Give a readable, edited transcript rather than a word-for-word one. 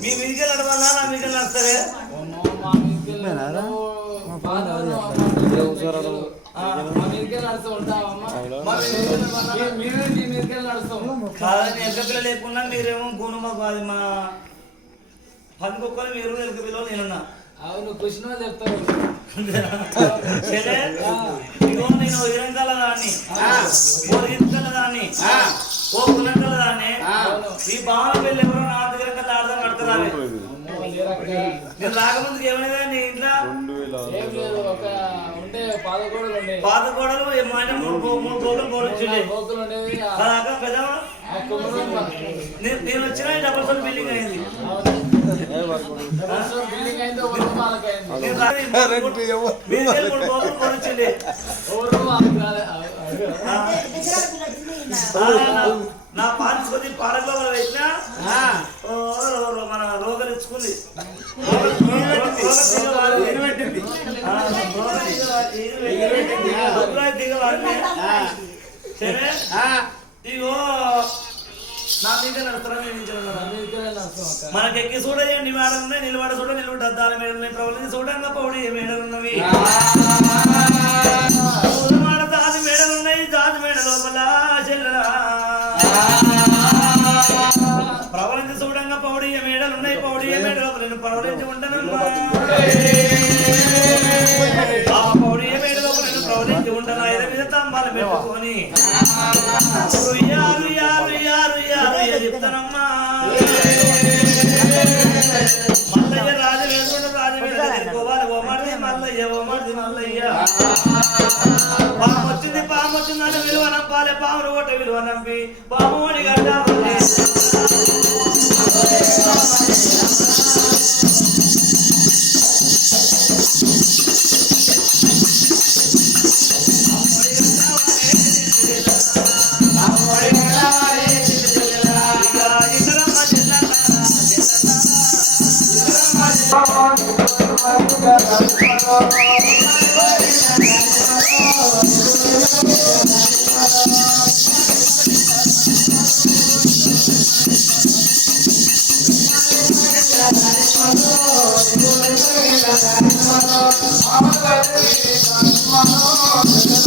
మీ మీదికెళ్ళి అడవాలా నా మీదికెళ్ళి నడుస్తారే కాదని ఎక్క పిల్ల లేకున్నా మీరేమో గుణం అది మా పందుకొక్కలు మీరు ఎక్క పిల్లలు నేనున్నా అవును కృష్ణ చెప్తారు నేను ఇరంకల దాన్ని ఓ ఇరంకల దాన్ని ఓ గుణంకల దాన్ని ఈ బాల పెళ్ళి ఎవరో నా దగ్గర కల్లా ఆడదాం కడతారు నేను రాకముందుకు ఏమైనా నీ ఇంట్లో పాత గోడలు మూడు గోడలు పోరొచ్చిండే పెద్దవా నేను వచ్చిన డబుల్ స్టోర్ బిల్డింగ్ అయింది నా పార్టీ పాడలో వేసినా మన రోగలు ఇచ్చుకుంది సరే ఇగో నా మీద మనకి ఎక్కి చూడండి మేడలు ఉన్నాయి నిలబడ చూడ నిలబడి అద్దాల మేడలు ఉన్నాయి ప్రవలించి చూడంగా పౌడి ఏ మేడలు ఉన్నవి జాతి మేడలు ఉన్నాయి జాతి మేడ లోపల చెల్లెలా ప్రవలించి చూడంగా పౌడి ఏ మేడలు ఉన్నాయి పౌడి ఏ మేడ లోపల నేను ప్రవలించి ఉంటానమ్మా పౌడి ఏ మేడ లోపల నేను ప్రవలించి ఉంటాను ఐదు మీద తంబాలు పెట్టుకొని చెప్తానమ్మా మల్లయ్య రాజు వేసుకుంటే రాజు వేసుకోవాలి ఓమర్ది మల్లయ్య ఓమర్ది మల్లయ్య పాము వచ్చిందని విలువ నంపాలి పామును కొట్ట విలువ నంపి పాము అని కట్టాలి Mama,